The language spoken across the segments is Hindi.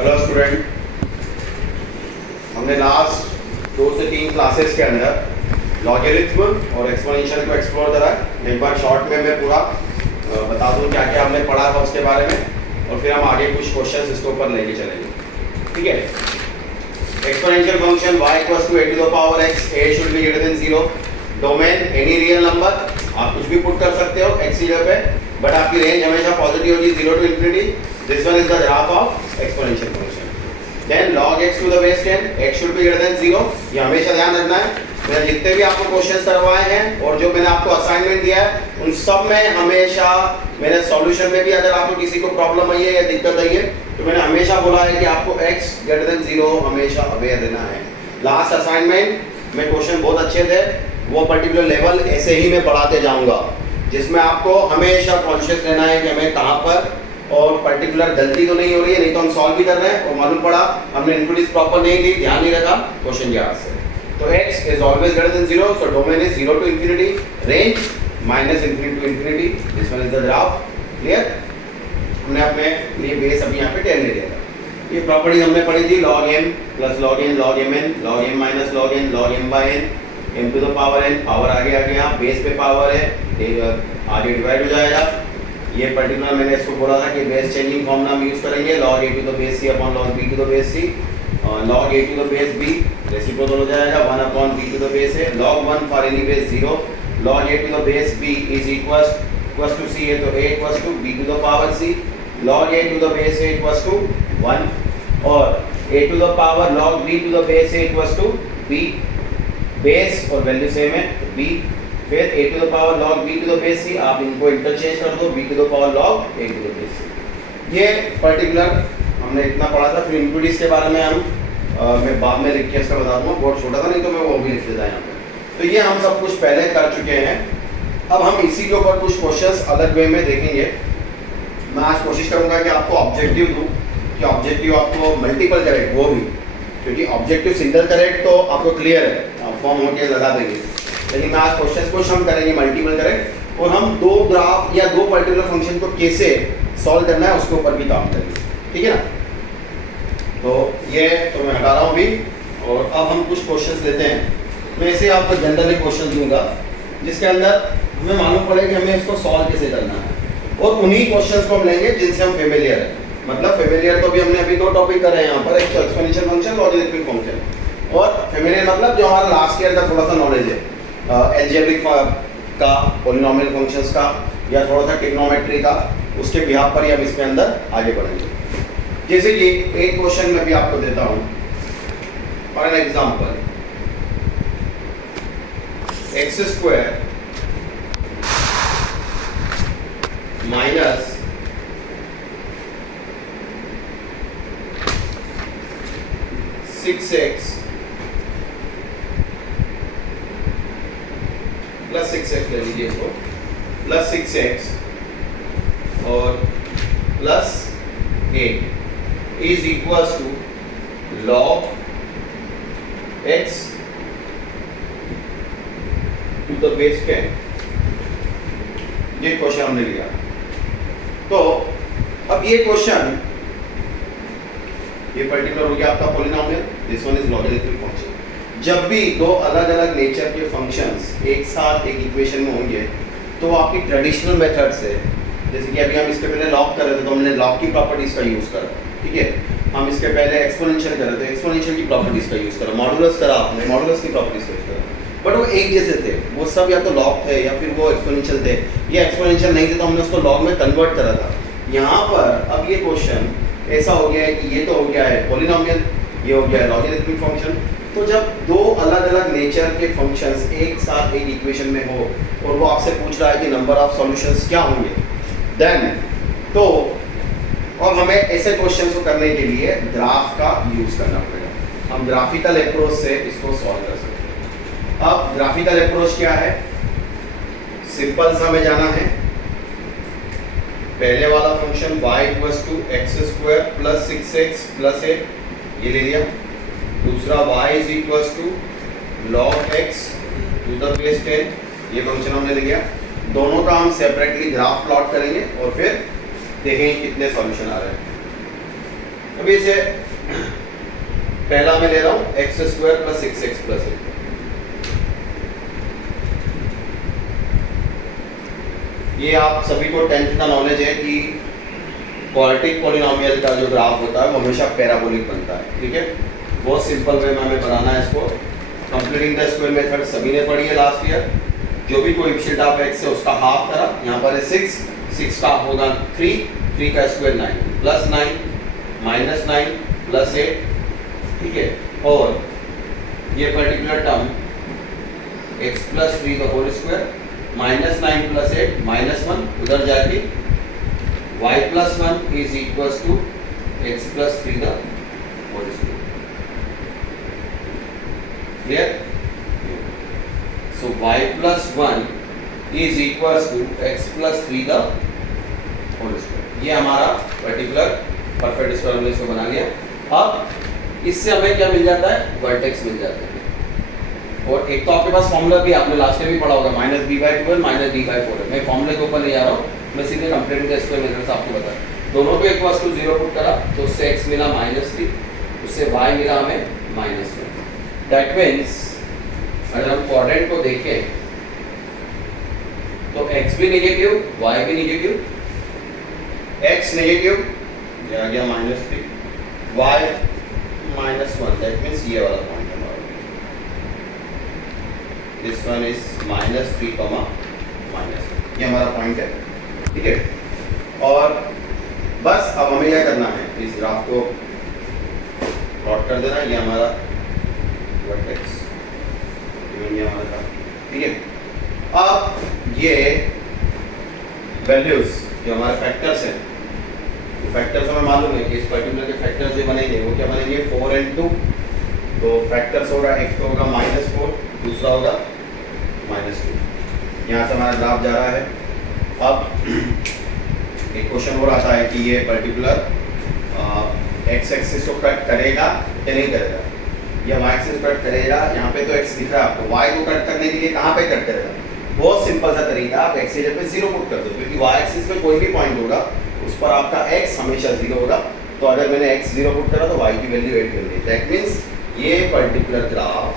हेलो स्टूडेंट, हमने लास्ट 2 से 3 क्लासेस के अंदर लॉगरिथम और एक्सपोनेंशियल को एक्सप्लोर करा। एक बार शॉर्ट में मैं पूरा बता दूं क्या क्या हमने पढ़ा था उसके बारे में, और फिर हम आगे कुछ क्वेश्चंस इसके ऊपर लेके चलेंगे। ठीक है। Exponential function y = a to the power x, a should be greater than 0, domain any real number, आप कुछ भी पुट कर सकते हो x जगह पे, बट आपकी रेंज हमेशा पॉजिटिव होगी 0 to infinity। This one is the graph of exponential function. Then log x to the base 10, x should be greater than 0, ये हमेशा ध्यान रखना है। मैंने जितने भी आपको क्वेश्चंस करवाए हैं और जो मैंने आपको असाइनमेंट दिया है उन सब में हमेशा मेरे सॉल्यूशन में भी अगर आपको किसी को प्रॉब्लम आई है या दिक्कत आई है तो मैंने हमेशा बोला है कि आपको x greater than 0 हमेशा अवेयर रहना है। लास्ट असाइनमेंट में क्वेश्चन बहुत अच्छे थे, वो पर्टिकुलर लेवल ऐसे ही मैं पढ़ाते जाऊंगा जिसमें आपको हमेशा कॉन्शियस रहना है कि हमें कहाँ पर और पर्टिकुलर गलती तो नहीं हो रही है, नहीं तो हम सॉल्व भी कर रहे हैं और मालूम पड़ा हमने इनपुट प्रॉपर नहीं दी, ध्यान नहीं रखा क्वेश्चन याद से। तो x is always greater than 0, so domain is 0 to infinity, range minus infinity to infinity. This one is the graph. Clear? हमने अपने लिए बेस अभी यहाँ पे 10 ले लिया था। ये प्रॉपर्टी हमने पढ़ी थी log m plus log n log mn log m minus log n log m by n m to the power n, power आगे आ गया, बेस पे पावर है, आगे डिवाइड हो जाएगा। ये पर्टिकुलर मैंने इसको बोला था कि बेस चेंजिंग फॉर्मूला हम यूज करेंगे log a to the base c upon log b to the base c, log a to the base b reciprocal हो जाएगा 1 upon b to the base a, log 1 for any base 0, log a to the base b is equals to c है तो a equals to b to the power c, log a to the base a equals to 1 और a to the power log b to the base a equals to b, base और वैल्यू सेम है तो b, फिर a to the power log b to the base c, आप इनको इंटरचेंज कर दो b to the power log a to the base c। ये पर्टिकुलर हमने इतना पढ़ा था। फिर इनपुट के बारे में हम मैं बाद में लिख के इसका बता दूंगा, बहुत छोटा था नहीं तो मैं वो भी लिख देता यहाँ पे। तो ये हम सब कुछ पहले कर चुके हैं। अब हम इसी के ऊपर कुछ क्वेश्चंस अलग वे में देखेंगे। मैं आज कोशिश करूंगा कि आपको ऑब्जेक्टिव दूं कि ऑब्जेक्टिव आपको मल्टीपल करेक्ट वो भी, क्योंकि ऑब्जेक्टिव सिंगल करेक्ट तो आपको क्लियर है, फॉर्म होके लगा देंगे, लेकिन मैं आज क्वेश्चन कुछ हम करेंगे मल्टीपल करेक्ट और हम दो ग्राफ या दो पर्टिकुलर फंक्शन को कैसे सॉल्व करना है उसके ऊपर भी काम करेंगे। ठीक है ना। तो ये तो मैं हटा रहा हूँ अभी और अब हम कुछ क्वेश्चंस लेते हैं। मैं ऐसे आपको जनरली क्वेश्चन दूंगा जिसके अंदर हमें मालूम पड़े कि हमें इसको सॉल्व कैसे करना है, और उन्हीं क्वेश्चंस को हम लेंगे जिनसे हम फेमिलियर है। मतलब फेमिलियर तो भी हमने अभी 2 टॉपिक करे हैं यहाँ पर, एक एक्सपोनेंशियल फंक्शन और लॉगरिथमिक फंक्शन, और फेमिलियर मतलब जो हमारा लास्ट ईयर का थोड़ा सा नॉलेज है एल्जेब्रिक का, पॉलिनोमियल फंक्शंस का या थोड़ा सा ट्रिग्नोमेट्री का, उसके बिहाफ पर ही हम इसके अंदर आगे बढ़ेंगे। जैसे कि एक क्वेश्चन मैं भी आपको देता हूं for an example, x² minus 6x plus 6x ले लीजिए इसको, प्लस 6x और plus 8 is equals to log x to the base 10। ये क्वेश्चन हमने लिया। तो अब ये क्वेश्चन, ये पर्टिकुलर हो गया आपका polynomial, this one is logarithmic function. जब भी दो अलग अलग नेचर के फंक्शंस एक साथ एक इक्वेशन में होंगे तो आपकी ट्रेडिशनल मेथड से, जैसे कि अभी हम इसके पहले लॉग कर रहे थे तो हमने लॉग की प्रॉपर्टीज का यूज करा, ठीक है। हम इसके पहले एक्सपोनेंशियल कर रहे थे, एक्सपोनेंशियल की प्रॉपर्टीज का यूज करा, मॉडुलस करा आपने, मॉडुलस की प्रॉपर्टीज का यूज करा, बट वो एक जैसे थे, वो सब या तो लॉग थे या फिर वो एक्सपोनेंशियल थे, या एक्सपोनेंशियल नहीं थे तो हमने उसको लॉग में कन्वर्ट करा था। यहाँ पर अब ये क्वेश्चन ऐसा हो गया है कि ये तो हो गया है पॉलिनोमियल, ये हो गया है लॉगरिथमिक फंक्शन। तो जब दो अलग अलग नेचर के फंक्शंस एक साथ एक इक्वेशन में हो और वो आपसे पूछ रहा है कि नंबर ऑफ सॉल्यूशंस क्या होंगे, देन तो और हमें ऐसे क्वेश्चंस को करने के लिए ग्राफ का यूज करना पड़ेगा। हम ग्राफिकल अप्रोच से इसको सॉल्व कर सकते हैं। अब ग्राफिकल अप्रोच क्या है, सिंपल सा हमें जाना है, पहले वाला function y = x² plus 6x plus 8 ये ले लिया, दूसरा y = log x to the base 10 ये फंक्शन हमने ले लिया। दोनों का हम सेपरेटली ग्राफ प्लॉट करेंगे और फिर देखेंगे कितने सॉल्यूशन आ रहे हैं। अभी इसे पहला मैं ले रहा हूँ x square plus 6x plus 8। ये आप सभी को 10th का नॉलेज है कि क्वाड्रेटिक पॉलिनोमियल का जो ग्राफ होता है वो हमेशा पैराबोलिक बनता है, ठीक है। बहुत सिंपल वे में हमें बनाना है इसको। कंप्लीटिंग द स्क्वायर मेथड सभी ने पढ़ी है लास्ट ईयर। जो भी कोएफिशिएंट ऑफ x है उसका हाफ करा, यहाँ पर है 6 का होगा 3 का स्क्वायर 9 प्लस 9 माइनस 9 प्लस 8, ठीक है। और ये पर्टिकुलर टर्म x प्लस 3 का whole square minus 9 plus 8 minus 1 उधर जाके y plus 1 is equal to x plus 3 का whole square. Clear? So y plus 1 is equal to x plus 3 का होल स्क्वायर। ये हमारा पर्टिकुलर परफेक्ट स्क्वायर हमने इसको बना लिया। अब इससे हमें क्या मिल जाता है? वर्टेक्स मिल जाता है। और एक तो आपके पास फॉर्मूला भी आपने लास्ट में भी पढ़ा होगा, माइनस b/2 माइनस b/4 है। मैं फॉर्मूले के ऊपर नहीं जा रहा हूँ, मैं सीधे कंप्लीटिंग द स्क्वायर मेथड से आपको बता। दोनों को इक्वल टू 0 पुट करा तो उससे x मिला -3, उससे y मिला हमें -1। दैट मीन्स अगर हम क्वाड्रेंट को देखें तो x भी नेगेटिव, y भी नेगेटिव, x नेगेटिव ये आ गया -3, y -1। दैट मीन्स ये वाला पॉइंट है हमारा। दिस वन इज -3, -1 ये हमारा पॉइंट है, ठीक है। और बस अब हमें क्या करना है, इस ग्राफ को प्लॉट कर देना। ये हमारा वर्टेक्स, ये हमारा ग्राफ, ठीक है। अब ये वैल्यूज जो हमारे फैक्टर्स हैं, फैक्टर्स हमें मालूम है कि इस पर्टिकुलर के फैक्टर्स जो बनेंगे वो क्या बनेंगे, 4 and 2। तो फैक्टर्स होगा, एक तो होगा -4, दूसरा होगा -2। यहाँ से हमारा ग्राफ जा रहा है। अब एक क्वेश्चन और आता है कि ये पर्टिकुलर एक्स एक्सिस को कट करेगा या नहीं करेगा, या वाई एक्सिस कट करेगा। यहाँ पे तो एक्स दिख रहा है आपको, वाई को कट करने के लिए कहाँ पे कट करेगा? बहुत सिंपल सा तरीका, आप एक्स की जगह पे 0 पुट कर दो, क्योंकि वाई एक्सिस पे कोई भी पॉइंट होगा उस पर आपका x हमेशा 0 होगा। तो अगर मैंने x 0 पुट करा तो y की वैल्यू 8 मिल गई। दैट मींस ये पर्टिकुलर ग्राफ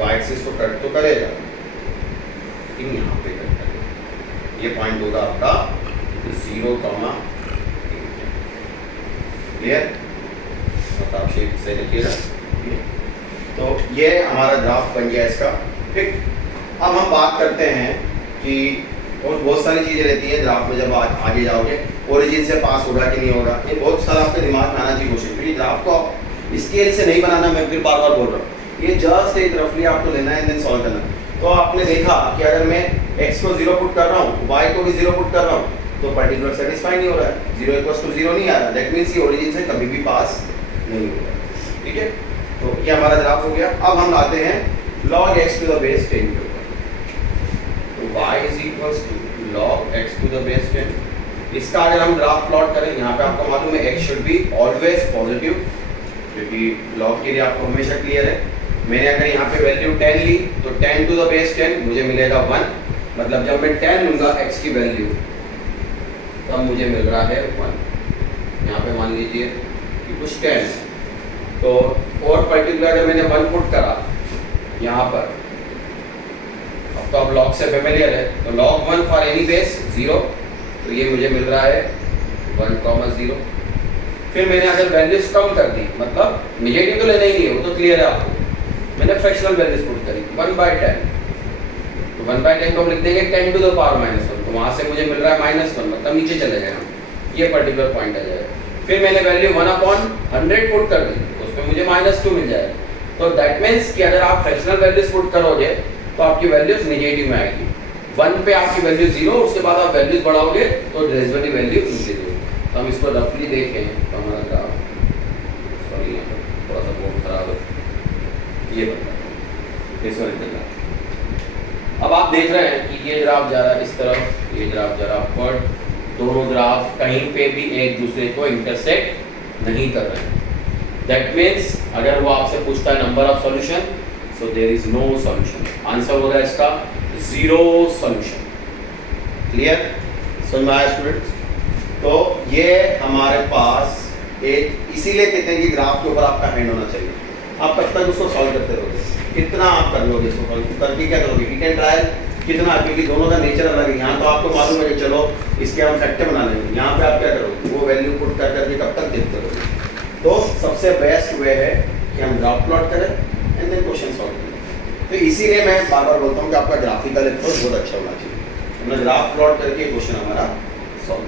y एक्सिस को कट तो करेगा, लेकिन यहाँ पे कट करेगा। ये पॉइंट होगा आपका 0, क्लियर? मतलब शेप से लिखिएगा। तो ये हमारा ग्राफ बन गया इसका, ठीक। अब हम बात करते हैं कि और बहुत सारी चीज़ें रहती हैं ग्राफ में, जब आगे जाओगे ओरिजिन से पास होगा कि नहीं होगा, ये बहुत सारा आपके दिमाग में आना चाहिए क्वेश्चन। क्योंकि ग्राफ को आप स्केल से नहीं बनाना, मैं फिर बार बार बोल रहा हूँ, ये जस्ट एक रफली आपको लेना है देन सॉल्व करना। तो आपने देखा कि अगर मैं x को 0 पुट कर रहा हूँ, y को भी 0 पुट कर रहा हूँ, तो पर्टिकुलर सेटिस्फाई नहीं हो रहा है, 0 = 0 नहीं आ रहा। दैट मीन्स ये ओरिजिन से कभी भी पास नहीं होगा, ठीक है। तो ये हमारा ग्राफ हो गया। अब हम लाते हैं log x to the base 10 के ऊपर। तो y = log x to the base 10। इसका अगर हम ग्राफ प्लॉट करें, यहाँ पे आपको मालूम है x should be always positive, क्योंकि log के लिए आपको हमेशा क्लियर है। मैंने अगर यहाँ पे वैल्यू 10 ली तो 10 to the base 10 मुझे मिलेगा 1। मतलब जब मैं 10 लूँगा x की वैल्यू तब मुझे मिल रहा है 1। यहाँ पे मान लीजिए कि कुछ 10 है, तो और पर्टिकुलर अगर मैंने 1 पुट करा यहाँ पर, अब तो आप log से फेमिलियर है, तो log 1 फॉर एनी बेस 0, तो ये मुझे मिल रहा है 1,0। फिर मैंने अगर वैल्यूज कम कर दी, मतलब नेगेटिव तो लेना ही नहीं है, वो तो क्लियर है आपको, मैंने फ्रैक्शनल वैल्यूज पुट करी 1/10, तो 1/10 को हम लिख देंगे 10 to the power -1, तो वहाँ से मुझे मिल रहा है -1, मतलब नीचे चले गए हम, ये पर्टिकुलर पॉइंट आ जाएगा। फिर मैंने वैल्यू 1/100 पुट कर दी, तो उसमें मुझे -2 मिल जाएगा। तो दैट मीन्स कि अगर आप फ्रैक्शनल वैल्यूज पुट करोगे तो आपकी वैल्यूज नेगेटिव में आएगी। 1 पे आपकी वैल्यू 0, उसके बाद आप वैल्यूज बढ़ाओगे तो रेजोनेटिव वैल्यू इंक्रीज होगी। तो हम इसको रफली देखें तो हमारा ग्राफ, सॉरी यहाँ पर थोड़ा सा बोर्ड खराब है, ये बता इस वाले ग्राफ। अब आप देख रहे हैं कि ये ग्राफ जा रहा है इस तरफ, ये ग्राफ जा रहा है अपवर्ड। दोनों ग्राफ कहीं पे भी एक दूसरे को इंटरसेक्ट नहीं कर रहे हैं। दैट मीन्स अगर वो आपसे पूछता है number of solution, so there is no solution. Answer होगा इसका 0 सॉल्यूशन। क्लियर? समझ में आया स्टूडेंट्स? तो ये हमारे पास इसीलिए कहते हैं कि ग्राफ के ऊपर आपका हैंड होना चाहिए। आप कब तक उसको सॉल्व करते रहोगे, कितना आप कर लोगे इसको सॉल्व करके, क्या करोगे हिट एंड ट्रायल कितना, क्योंकि दोनों का नेचर अलग है। यहाँ तो आपको मालूम है कि चलो इसके हम फैक्टर बना लेंगे, यहाँ पे आप क्या करोगे वो वैल्यू पुट कर करके कब तक देखते रहोगे। तो सबसे बेस्ट वे है कि हम ग्राफ प्लॉट करें एंड देन क्वेश्चन सॉल्व करें। तो इसीलिए मैं बार बार बोलता हूँ कि आपका ग्राफिकल अप्रोच बहुत अच्छा होना चाहिए, हमने ग्राफ प्लॉट करके क्वेश्चन हमारा सॉल्व।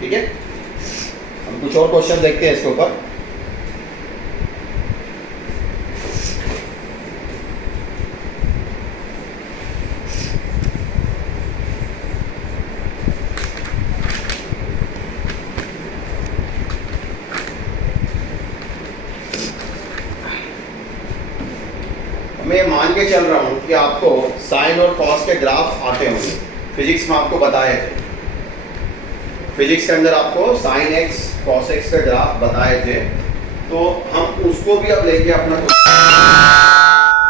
ठीक है, हम कुछ और क्वेश्चन देखते हैं इसके ऊपर। मैं मान के चल रहा हूं कि आपको साइन और कॉस के ग्राफ आते होंगे, फिजिक्स में आपको बताए थे, फिजिक्स के अंदर आपको साइन एक्स कॉस एक्स का ग्राफ बताए थे। तो हम उसको भी अब लेके अपना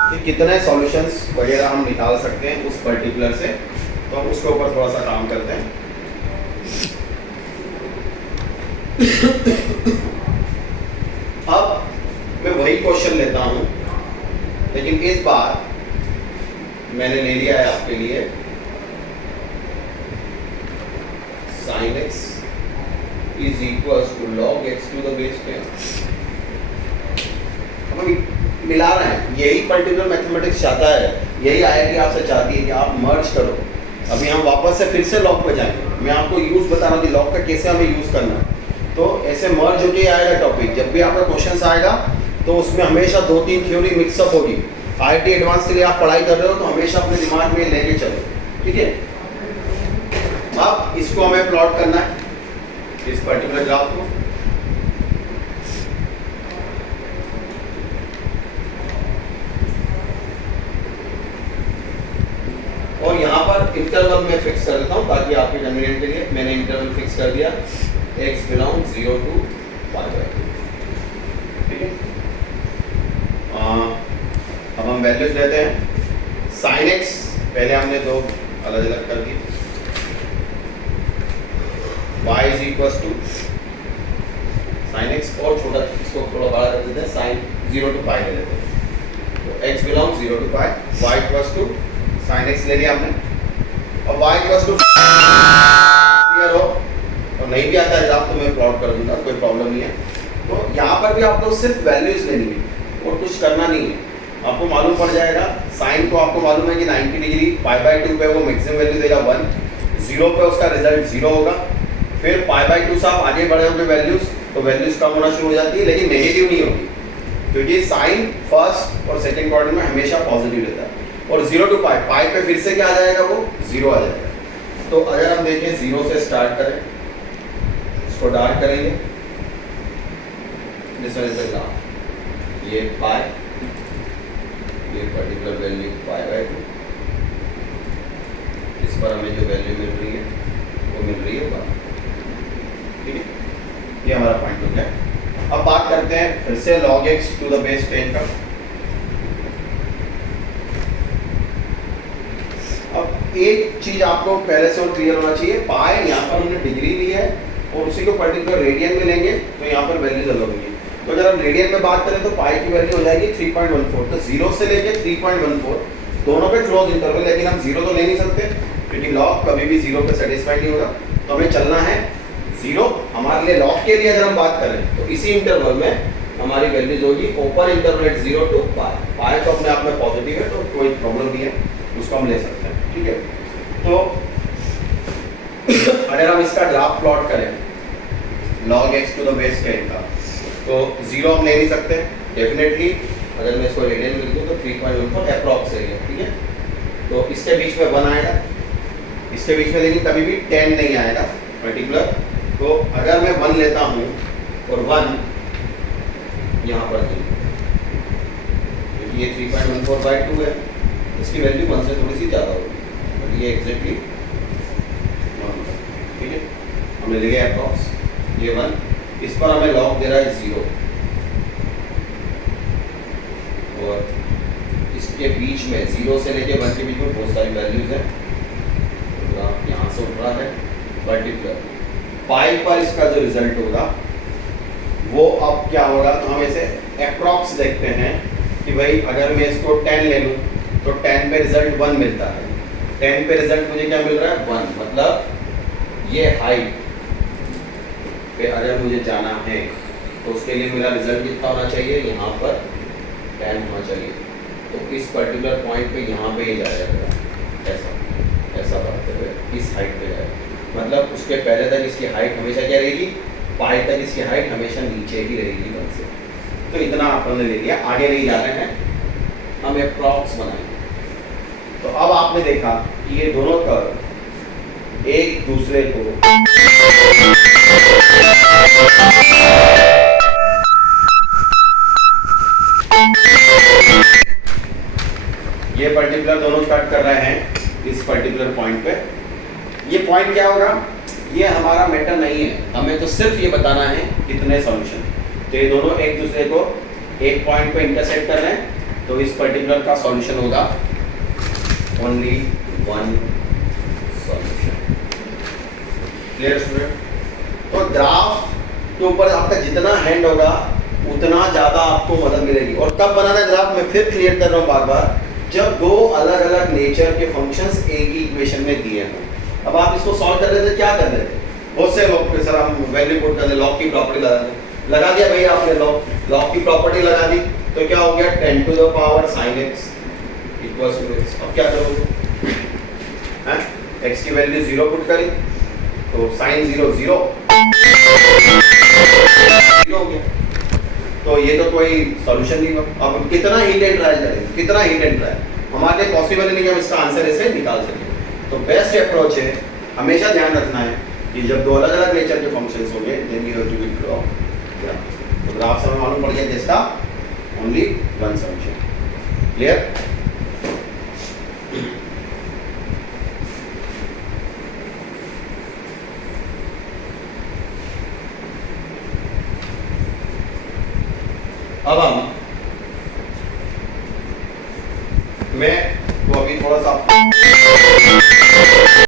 कि कितने सॉल्यूशंस वगैरह हम निकाल सकते हैं उस पर्टिकुलर से, तो हम उसके ऊपर थोड़ा सा काम करते हैं। अब मैं वही क्वेश्चन लेता हूं, लेकिन इस बार मैंने ले लिया है आपके लिए sin x is equals to log x to the base 10। हम मिला रहे हैं, यही पर्टिकुलर मैथमेटिक्स चाहता है, यही आईआईटी आपसे चाहती है कि आप मर्ज करो। अभी हम वापस से फिर से लॉग पे जाएंगे, मैं आपको यूज बता रहा हूँ कि लॉग का कैसे हमें यूज करना है। तो ऐसे मर्ज होके आएगा टॉपिक, जब भी आपका क्वेश्चन आएगा तो उसमें हमेशा 2-3 थ्योरी मिक्सअप होगी। आईआईटी एडवांस के लिए आप पढ़ाई कर रहे हो तो हमेशा अपने दिमाग में लेके चलो, ठीक है। अब इसको हमें प्लॉट करना है, इस पर्टिकुलर ग्राफ को। और यहाँ पर इंटरवल में फिक्स कर देता हूँ ताकि आपके कन्वीनियंट के लिए मैंने इंटरवल फिक्स कर दिया, x बिलोंग 0 to y/2, ठीक है। अब हम वैल्यूज लेते हैं। साइन एक्स पहले हमने दो अलग अलग कर दी, y is equal to sine x, और छोटा इसको थोड़ा बड़ा कर देते हैं, साइन 0 to पाई ले लेते हैं। तो x बिलोंग 0 to पाई, y equal to sine x ले लिया हमने, और y इक्वल टू क्लियर हो, और नहीं भी आता है ग्राफ तो मैं प्लॉट कर दूंगा, कोई प्रॉब्लम नहीं है। तो यहाँ पर भी आपको सिर्फ वैल्यूज लेनी है और कुछ करना नहीं है। आपको मालूम पड़ जाएगा साइन को, आपको मालूम है कि 90 डिग्री π/2 पे वो मैक्सिमम वैल्यू देगा 1, 0 पे उसका रिजल्ट 0 होगा। फिर π/2 से आप आगे बढ़े होंगे वैल्यूज, तो वैल्यूज कम होना शुरू हो जाती है, लेकिन नेगेटिव नहीं होगी, क्योंकि साइन फर्स्ट और सेकंड क्वाड्रेंट में हमेशा पॉजिटिव रहता है। और 0 to पाई पे फिर से क्या आ जाएगा, वो 0 आ जाएगा। तो अगर हम देखें 0 से स्टार्ट करें, इसको डार्क करेंगे, जिस वजह से ग्राफ ये पाई, ये पर्टिकुलर वैल्यू π/2, इस पर हमें जो वैल्यू मिल रही है वो मिल रही है 1, ठीक है। ये हमारा पॉइंट हो गया। अब बात करते हैं फिर से log x to the base 10 का। अब एक चीज आपको पहले से और क्लियर होना चाहिए, पाई यहाँ पर हमने डिग्री ली है और उसी को पर्टिकुलर रेडियन में लेंगे तो यहाँ पर वैल्यूज अलग होंगी। तो अगर हम रेडियन में बात करें तो पाई की वैल्यू हो जाएगी 3.14। तो 0 से लेके 3.14 दोनों पे क्लोज इंटरवल, लेकिन हम 0 तो ले नहीं सकते क्योंकि लॉग कभी भी 0 पे सेटिस्फाई नहीं होगा। तो हमें चलना है 0। हमारे लिए लॉग के लिए अगर हम बात करें तो इसी इंटरवल में हमारी वैल्यूज होगी ओपन इंटरवल 0 to पाई। पाई तो अपने आप में पॉजिटिव है तो कोई प्रॉब्लम नहीं है, उसको हम ले सकते हैं, ठीक है। तो अगर हम इसका ग्राफ प्लॉट करें log x to the base 10 का, तो 0 हम ले नहीं सकते डेफिनेटली। अगर मैं इसको रेडियन में लिखूं तो 3.14 अप्रॉक्स है, ठीक है। तो इसके बीच में 1 आएगा, इसके बीच में लेकिन कभी भी 10 नहीं आएगा पर्टिकुलर। तो अगर मैं 1 लेता हूं और 1 यहाँ पर क्योंकि ये 3.14/2 है, इसकी वैल्यू 1 से थोड़ी सी ज़्यादा होगी, तो ये एग्जैक्टली 1, ठीक है। हमने ले लिया अप्रॉक्स ये 1, इस पर हमें लॉग दे रहा है 0, और इसके बीच में 0 से लेके 1 के बीच में बहुत सारी वैल्यूज हैं। तो ग्राफ यहाँ से उठ रहा है पर्टिकुलर पाई पर, इसका जो रिजल्ट होगा वो अब क्या होगा, तो हम इसे अप्रॉक्स देखते हैं कि भाई अगर मैं इसको 10 ले लूँ तो 10 पे रिजल्ट 1 मिलता है, 10 पे रिजल्ट मुझे क्या मिल रहा है 1, मतलब ये हाइट पे अगर मुझे जाना है तो उसके लिए मेरा रिजल्ट कितना होना चाहिए, यहाँ पर 10 होना चाहिए। तो इस पर्टिकुलर पॉइंट पे यहाँ पे ये जाएगा ऐसा ऐसा बढ़ते हुए इस हाइट पे जाएगा, मतलब उसके पहले तक इसकी हाइट हमेशा क्या रहेगी, पाई तक इसकी हाइट हमेशा नीचे ही रहेगी 1 से। तो इतना अपन ने ले लिया, आगे नहीं जा रहे हैं, हम अप्रॉक्स बनाएंगे। तो अब आपने देखा कि ये दोनों कर्व एक दूसरे को ये पर्टिकुलर दोनों कट कर रहे हैं इस पर्टिकुलर पॉइंट पे। ये पॉइंट क्या होगा, ये हमारा मैटर नहीं है, हमें तो सिर्फ ये बताना है कितने सॉल्यूशन। तो ये दोनों एक दूसरे को एक पॉइंट पे इंटरसेक्ट कर रहे हैं, तो इस पर्टिकुलर का सॉल्यूशन होगा ओनली 1 सॉल्यूशन। Clear student? तो ग्राफ के ऊपर आपका जितना हैंड होगा उतना ज़्यादा आपको मदद मिलेगी। और कब बनाना है ग्राफ, मैं फिर क्लियर कर रहा हूँ बार बार, जब दो अलग अलग नेचर के फंक्शंस एक ही इक्वेशन में दिए हों। अब आप इसको सॉल्व कर रहे थे, क्या कर रहे थे, बहुत से लोग सर हम वैल्यू पुट कर दे, लॉग की प्रॉपर्टी लगा दिया भाई आपने, लॉग की प्रॉपर्टी लगा दी, तो क्या हो गया 10 to the power sin x equals to x। अब क्या करोगे, x की वैल्यू 0 पुट करी तो sin 0 0 हो गया। तो ये तो कोई सॉल्यूशन नहीं होगा। अब कितना हीट एंड ट्रायल करें, कितना हीट एंड ट्रायल, हमारे लिए पॉसिबल नहीं कि हम इसका आंसर ऐसे निकाल सकें। तो बेस्ट अप्रोच है, हमेशा ध्यान रखना है कि जब दो अलग अलग नेचर के फंक्शंस होंगे then you have to draw graph. तो ग्राफ से हमें मालूम पड़ गया कि इसका ओनली 1 सॉल्यूशन। क्लियर? अब मैं तो अभी थोड़ा सा